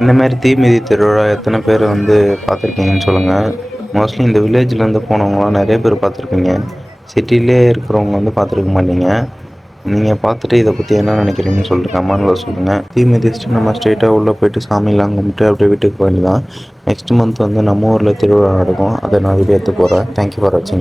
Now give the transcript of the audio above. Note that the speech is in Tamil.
இந்த மாதிரி தீமிதி திருவிழா எத்தனை பேர் வந்து பார்த்துருக்கீங்கன்னு சொல்லுங்கள். மோஸ்ட்லி இந்த வில்லேஜ்லேருந்து போனவங்களாம் நிறைய பேர் பார்த்துருப்பீங்க. சிட்டிலே இருக்கிறவங்க வந்து பார்த்துருக்க மாட்டீங்க. நீங்கள் பார்த்துட்டு இதை பற்றி என்ன நினைக்கிறீங்கன்னு சொல்லிட்டு கமெண்டில் சொல்லுங்கள். தீ மிதிச்சுட்டு நம்ம ஸ்ட்ரெயிட்டாக உள்ளே போய்ட்டு சாமிலாம் கும்பிட்டு அப்படியே வீட்டுக்கு போயிட்டு தான். நெக்ஸ்ட் மந்த் வந்து நம்ம ஊரில் திருவிழா நடக்கும். அதை நான் வீடியோ எடுத்து போகிறேன். தேங்க்யூ ஃபார் வாட்சிங்.